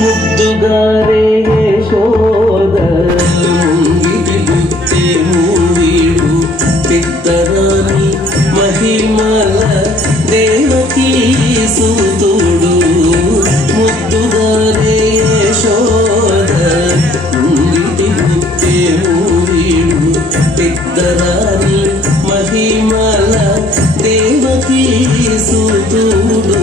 ముద్దుగారే యశోద ముంగిటి గుత్తే మూవీడు పెద్దరాని మహిమల దేవకీ సూతుడు. ముద్దుగారే యశోద ముంగిటి గుత్తే మూవీడు పెద్దరాని మహిమల దేవకీ సూతుడు.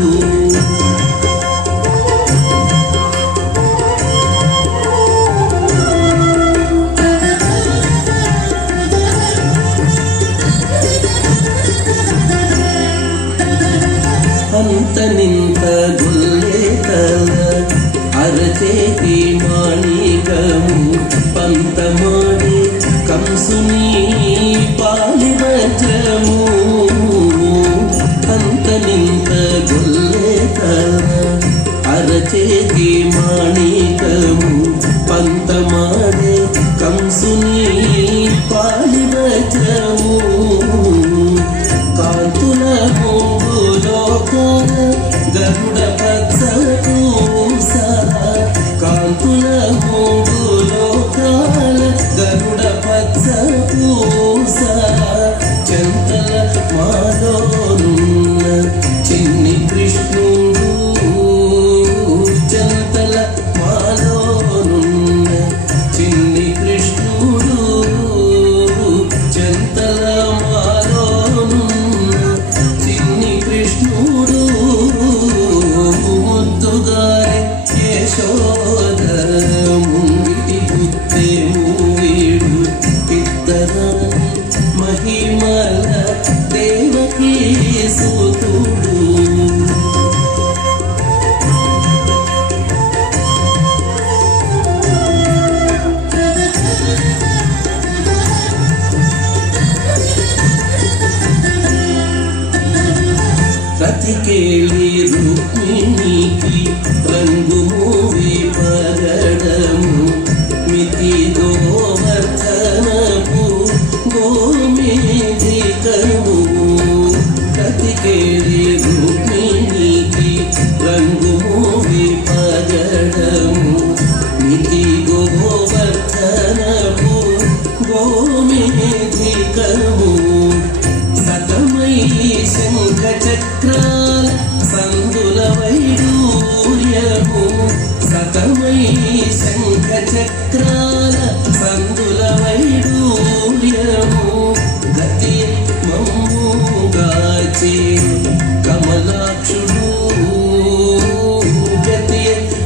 అంత నింత గుల్లేతల అరచేతి మాణికము పంతమాడి కంసుని పాలి వజ్రము. అంత నింత గుల్లేతల అరచేతి మాణికము పంతమాడి కంసుని పాలి వజ్రము. కాంతుల గరుడ పచ్చ పూస కాంతుల లోకాల గరుడ పచ్చ పూస చెంతల మాలోనున్న చిన్ని కృష్ణుడు. చెంతల మాలోనున్న చిన్ని కృష్ణుడు. చెంతల మాలోనున్న చిన్ని కృష్ణుడు. ముద్దుగారే యశోద ముంగిటి గుత్తే మూవీడు పెద్దరాని మహిమల దేవకీ సూతుడు. రతికేళి రుక్మిణికి రంగు మూవి పగడము మితి గోవర్ధనపు గోమేధికము. రతికేళి రుక్మిణికి రంగు మూవి పగడము మితి గోవర్ధనపు గోమేధికము. సతమై శంఖ చక్రాల సందుల వైడూర్యము. సతమై శంఖ చక్రాల సందుల వైడూర్యము. గతి మమ్ముగాచే కమలాక్షుడు. గతి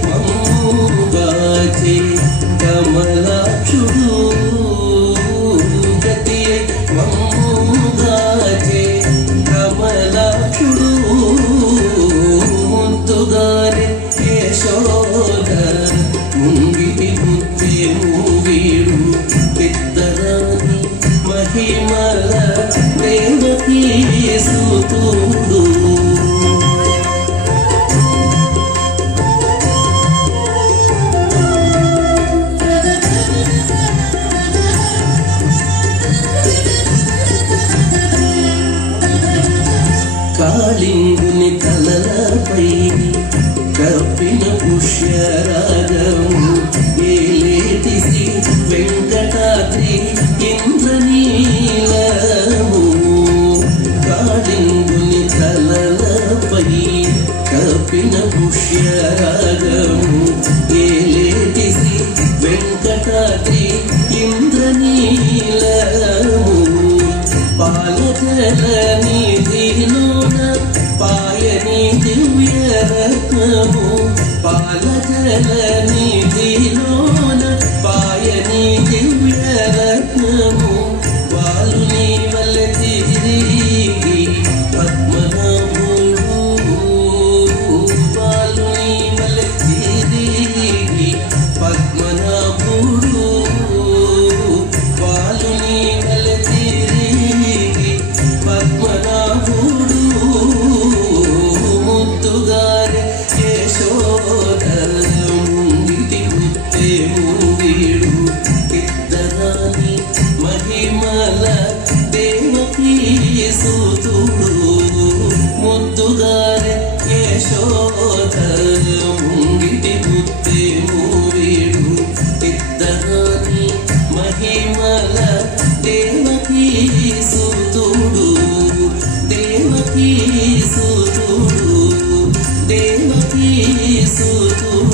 మమ్ముగాచే కమలాక్షుడు. గతి మమ్ముగాచే కమలాక్షుడు. ముద్దుగారే యశోద ముంగిటి గుత్తే మూవీడు పెద్దరాని మహిమల దేవకీ సూతుడు. కాళింగుని తలలపై కప్పిన పుష్యరాగము ఏలేటి శ్రీ వెంకటాద్రి ఇంద్రనీలము. కాళింగుని తలలపై కప్పిన పుష్యరాగము ఏలేటి శ్రీ వెంకటాద్రి ఇంద్రనీలము. పాలజల నిధిలోన పాయని దివ్యరత్నము. పాలజల నిధిలోన పాయని దివ్యరత్నము. వాలుని వలె తిరిగి పద్మనాభుడు. వాలుని వలె తిరిగి పద్మనాభుడు. వాలుని వలె తిరిగి పద్మనాభుడు. ముద్దుగారే యశోద ముంగిటి సూతుడు ముద్దుగారే యశోద ముంగిటి బుద్ధి మూవీడు ఇద్దరాని మహిమల దేవకీ సూతుడు దేవకీ సూతుడు దేవకీ సూతుడు